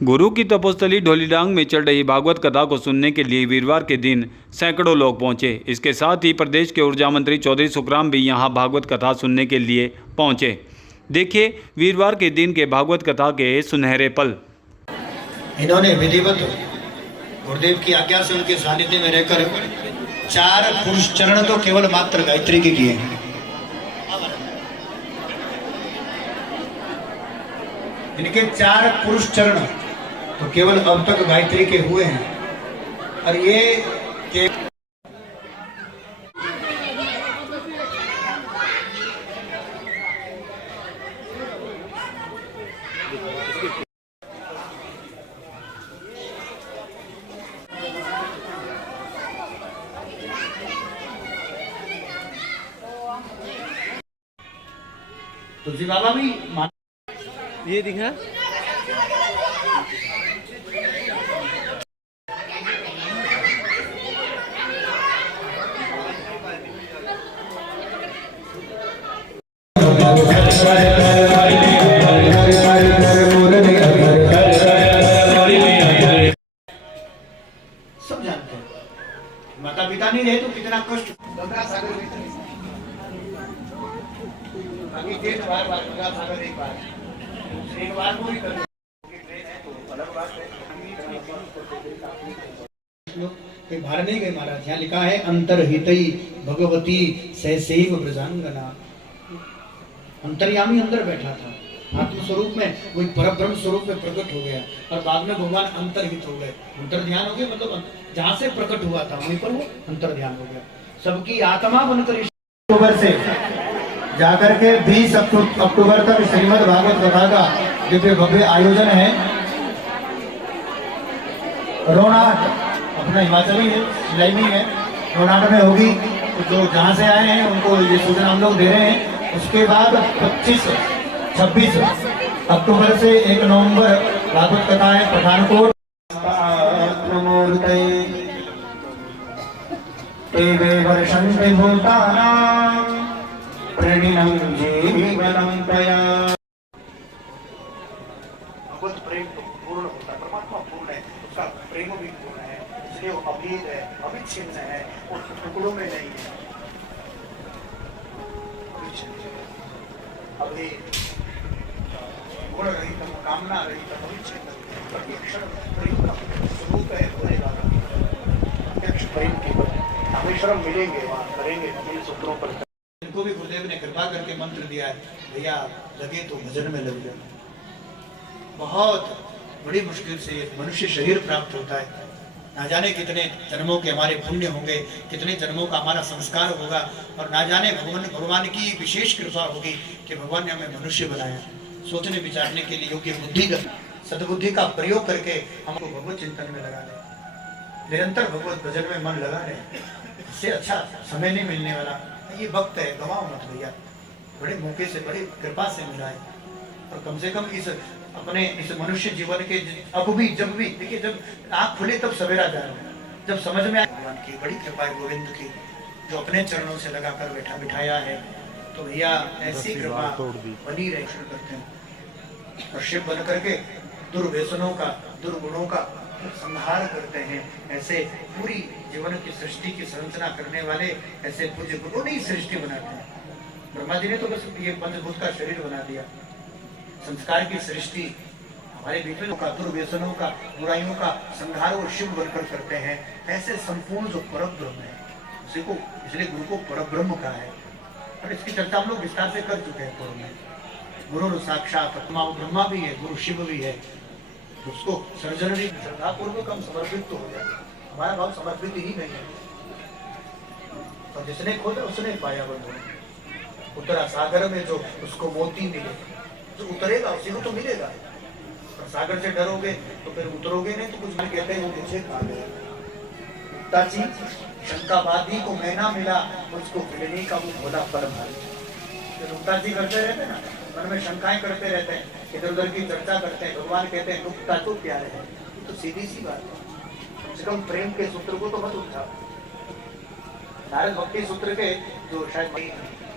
गुरु की तपोस्थली ढोलीडांग में चल रही भागवत कथा को सुनने के लिए वीरवार के दिन सैकड़ों लोग पहुंचे। इसके साथ ही प्रदेश के ऊर्जा मंत्री चौधरी सुखराम भी यहां भागवत कथा सुनने के लिए पहुंचे। देखिए वीरवार के दिन के भागवत कथा के सुनहरे पल। इन्होंने विधिवत गुरुदेव की आज्ञा से उनके सानिध्य में रहकर 4 पुरुष चरण तो केवल मात्र गायत्री के किए हैं। इनके 4 पुरुष चरण तो केवल अब तक गायत्री के हुए हैं और ये के तुलसी बाबा भी ये दिखा सब जानते हैं। माता पिता नहीं रहे तो कितना कष्ट। अभी एक बार पूरी कर बाहर नहीं गए महाराज। यहाँ लिखा है अंतरहितई भगवती सहसेव ब्रजांगना। अंतर्यामी अंदर बैठा था आत्म स्वरूप में, वही परब्रह्म स्वरूप में प्रकट हो गया और बाद में भगवान अंतर्हित हो गए। अंतर ध्यान हो गया मतलब जहाँ से प्रकट हुआ था वहीं पर वो अंतर ध्यान हो गया। सबकी आत्मा बनकर अक्टूबर से जाकर के 20 अक्टूबर तक श्रीमद् भागवत कथा का दिव्य भव्य आयोजन है। रोनाट अपना हिमाचली है, सिलाई में है, रोनाट में होगी। तो जो जहाँ से आए हैं उनको ये सूचना हम लोग दे रहे हैं। उसके बाद 25-26 अक्टूबर से 1 नवंबर भागवत कथा है पठानकोट। भगवत प्रेम तो पूर्ण होता है, परमात्मा पूर्ण है, उसका प्रेम भी पूर्ण है, इसलिए वो अभेद है, अविच्छिन्न है, वो टुकड़ों में नहीं है। अभेद गुण रहित, कामना रहित, अविच्छिन्न प्रेम का स्वरूप है। पूरे प्रत्यक्ष प्रेम केवल रामेश्वरम मिलेंगे, वहां करेंगे इन सूत्रों पर। इनको भी गुरुदेव ने कृपा करके मंत्र दिया है, भैया लगे तो भजन में लग जाए। बहुत बड़ी मुश्किल से मनुष्य शरीर प्राप्त होता है। ना जाने कितने जन्मों के हमारे पुण्य होंगे, कितने जन्मों का हमारा संस्कार होगा और ना जाने भगवान की विशेष कृपा होगी कि भगवान ने हमें मनुष्य बनाया। सोचने विचारने के लिए योग्य बुद्धि का, सद्बुद्धि का प्रयोग करके हमको भगवत चिंतन में लगा दें, निरंतर भगवत भजन में मन लगा रहे। इससे अच्छा समय नहीं मिलने वाला। ये वक्त है, गवाओ मत भैया। बड़े मौके से, बड़ी कृपा से मिला है और कम से कम इस अपने इस मनुष्य जीवन के अब भी जब भी देखिए, जब आँख खुले तब सवेरा जा रहा है, जब समझ में आए भगवान की बड़ी कृपा है, गोविंद की जो अपने चरणों से लगाकर बैठा बिठाया है। तो भैया ऐसी कृपा बनी रहे करते हैं और शिव बन करके दुर्व्यसनों का, दुर्गुणों का संहार करते हैं। ऐसे पूरी जीवन की सृष्टि की संरचना करने वाले ऐसे पूज्य गुरु नहीं सृष्टि बनाते हैं। ब्रह्मा जी ने तो बस ये पंचभूत का शरीर बना दिया। संस्कार की सृष्टि हमारे भीतर का, दुर्व्यसनों का, बुराइयों का संहार वो शिव बनकर करते हैं। ऐसे संपूर्ण जो परब्रह्म है उसी को, इसलिए गुरु को परब्रह्म कहा है और इसकी चर्चा हम लोग विस्तार से कर चुके हैं पूर्व में। गुरु साक्षात ब्रह्मा भी है, गुरु शिव भी है। उसको सर्जन भी श्रद्धापूर्वक हम समर्पित तो हो जाए। हमारा भाव समर्पित ही नहीं है। तो जिसने खोजा उसने पाया। वो उतरा सागर में जो उसको मोती मिले, जो उतरेगा उसी को तो मिलेगा। और सागर से डरोगे तो फिर उतरोगे नहीं। तो कुछ कहते हैं वो मुझे खा गया। शंकाबादी को मैना मिला, उसको मिलने का वो भोला परम है। नुक्ता जी करते रहते ना, मन में शंकाएं करते रहते हैं, इधर उधर की चर्चा करते हैं। भगवान कहते हैं नुक्ता तो प्यारे है। तो सीधी सी बात है, कम से कम प्रेम के सूत्र को तो मत उठाओ। नारद भक्ति सूत्र के जो शायद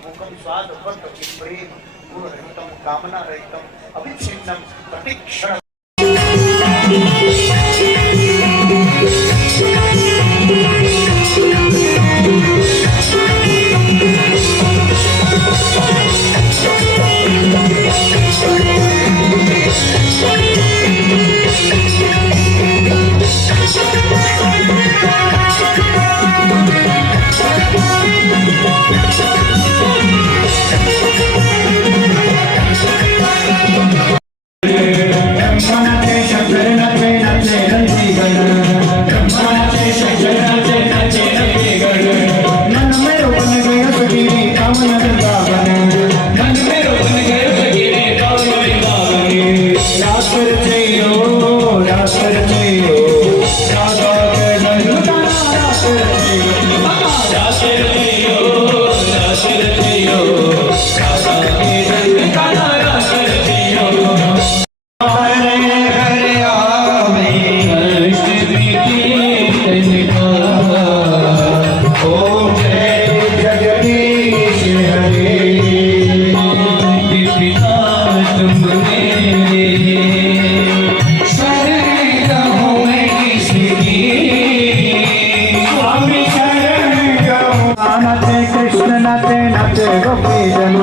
मुखम स्वाद प्रेम गुण रहितम कामना रहितम अभिच्छिन्नम प्रतिक्षण नाचे कृष्ण नाचे नाचे गोपी जन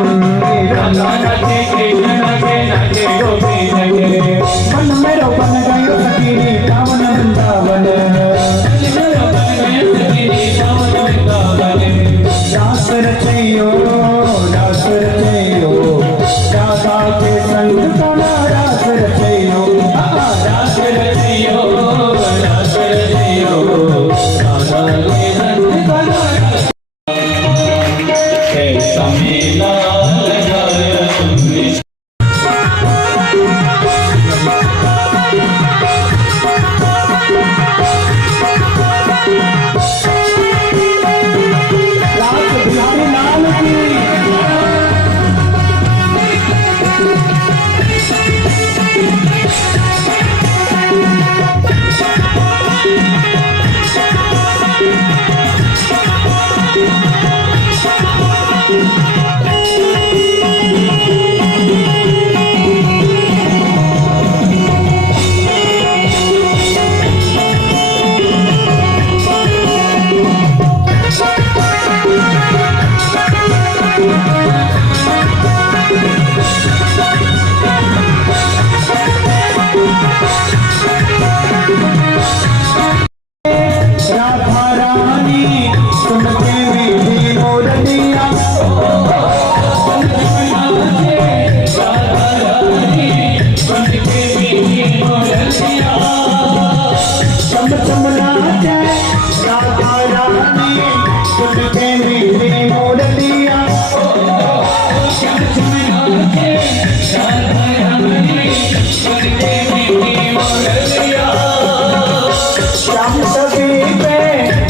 नाचे कृष्ण नाचे नाचे गोपी जन मन मेरो बन गयो सखी पावन वृंदावन दास रचैयो राधा के संग सोना दास रचैयो दास रचैयो राधा के संग सोना कैसा मेला लगाया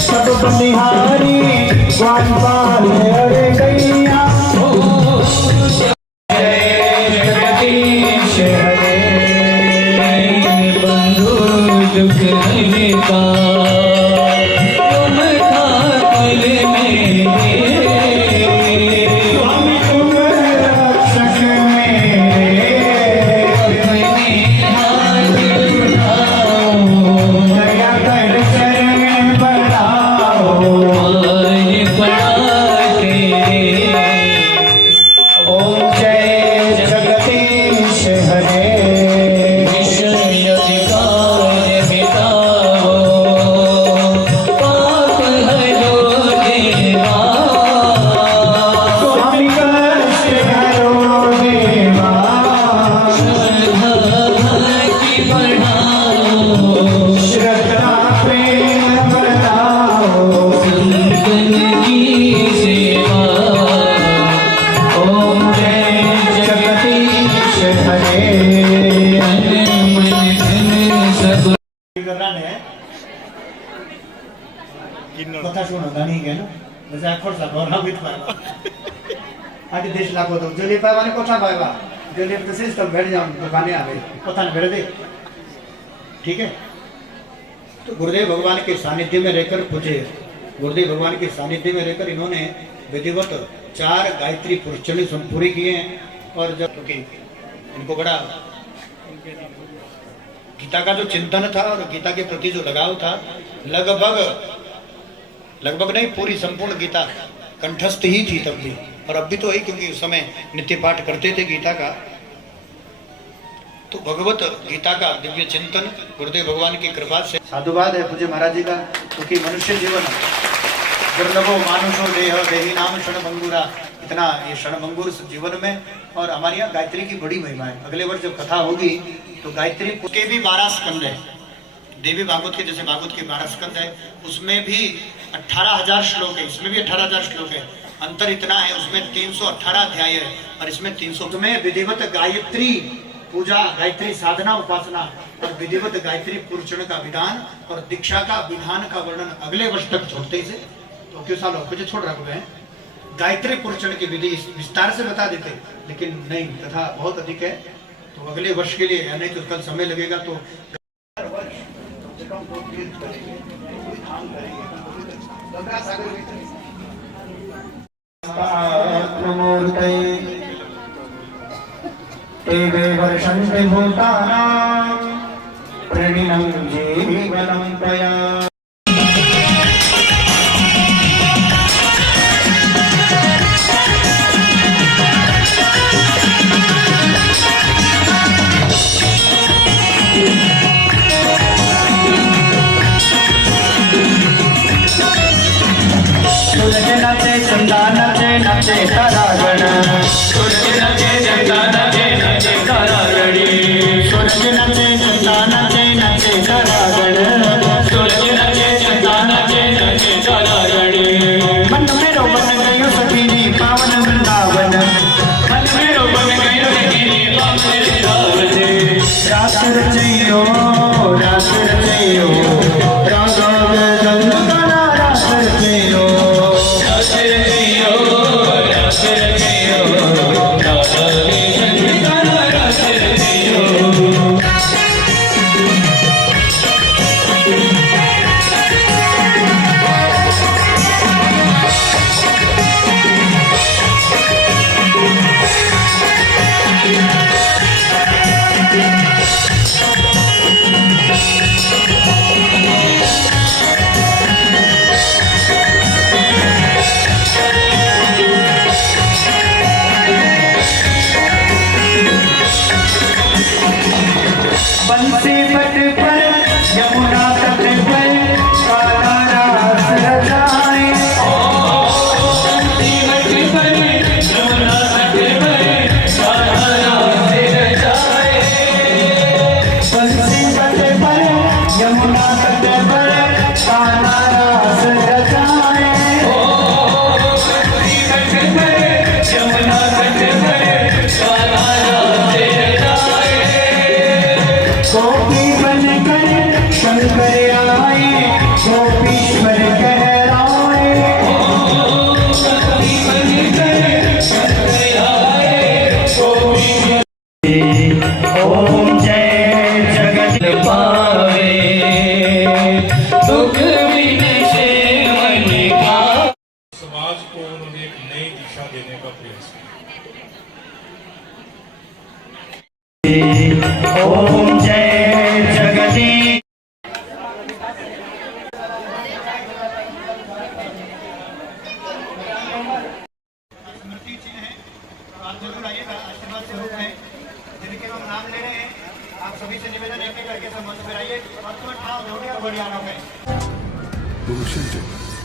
तुमने बनिहारी ग्वाल पाल अरे गैया जगदीश हरे बंधु दुख हरिता तुम था कुल मेरे स्वामी तुम रक्षक मेरे अपने हाथ उठाओ दया कर चरण बढ़ाओ ओम जय जगदीश हरे विष्णु अधिकार मिटाओ पाप हरो देवा स्वामी कष्ट हरो देवा श्रद्धा भक्ति बढ़ाओ श्रद्धा प्रेम बढ़ाओ संतन की सेवा ओम जय जगदीश हरे मन धन सब কথা শুনো জানি কেন যে খরচা করা বিট পাইবা আটি দেশ লাগো তো জলি পাইবা মানে কথা পাইবা জলি তো শেষ তো बैठ जाओ दुकाने आ गए पता न बैठ दे ठीक है तो गुरुदेव भगवान के सानिध्य में रहकर पूजे गुरुदेव भगवान के सानिध्य में रहकर इन्होंने विधिवत 4 गायत्री पुरचरण पूरी किए हैं और जब क्योंकि इनको बड़ा गीता का जो चिंतन था और गीता के प्रति जो लगाव था लगभग नहीं पूरी संपूर्ण गीता कंठस्थ ही थी तब भी और अब भी तो है क्योंकि उस समय नित्य पाठ करते थे गीता का। तो भगवत गीता का दिव्य चिंतन गुरुदेव भगवान की कृपा से साधुवाद है पूज्य महाराज जी का क्योंकि मनुष्य जीवन दुर्लभो मानुषो देह देही नाम क्षणभंगुरा इतना ये क्षणभंगुर जीवन में और हमारे यहाँ गायत्री की बड़ी महिमा है। अगले वर्ष जब कथा होगी तो गायत्री के भी 12 स्कंद है देवी भागवत के जैसे भागवत के 12 स्कंद है उसमें भी 18,000 श्लोक है इसमें भी 18,000 श्लोक है अंतर इतना है उसमें 318 अध्याय है और इसमें 300 में विधिवत गायत्री पूजा गायत्री साधना उपासना और विधिवत गायत्री पुरचरण का विधान और दीक्षा का विधान का वर्णन अगले वर्ष तक छोड़ते से तो क्यों साल कुछ छोड़ रखे हैं गायत्री पुरचरण की विधि विस्तार से बता देते लेकिन नहीं तथा बहुत अधिक है तो अगले वर्ष के लिए नहीं तो कल समय लगेगा तो ते वर्षन्ति भूतानां प्रणिनं जीवनं तया। सूरज नचे चंदा नचे नचे तारागण, सूरज नचे चंदा नचे नचे तारागणी, सूरज नचे चंदा नचे नचे तारागण, सूरज नचे चंदा नचे नचे तारागणी। मन मेरो बन गयो सखीनी पावन वृंदावन, मन मेरो बन गयो सखीनी पावन वृंदावन। रास रचयो रास रचयो राघव गंगा रास रचयो, रास रचयो रास रचयो राघव गंगा रास रचयो। बंसी बट पर यमुना तट पर काला रास रचाए, बंसी बट पर यमुना तट पर काला रास रचाए, बंसी बट पर यमुना तट पर काला रास रचाए, बंसी बट पर यमुना तट पर काला रास रचाए। गोपी बनकर शंकर आए, गोपीश्वर कहलाए, गोपी बनकर शंकर आए, गोपीश्वर। ओम जय जगत पावे, दुख विनशे मन का। समाज को उन्होंने एक नई दिशा देने का प्रयास किया। ओम जय जगदीश। स्मृति चिन्ह है, आप जरूर आइएगा, आशीर्वाद स्वरूप है जिनके हम नाम ले रहे हैं। आप सभी से निवेदन एक एक करके सब मंच पर आइए और तुरंत ठाव ढूंढिए और बढ़िया में। Bullshit.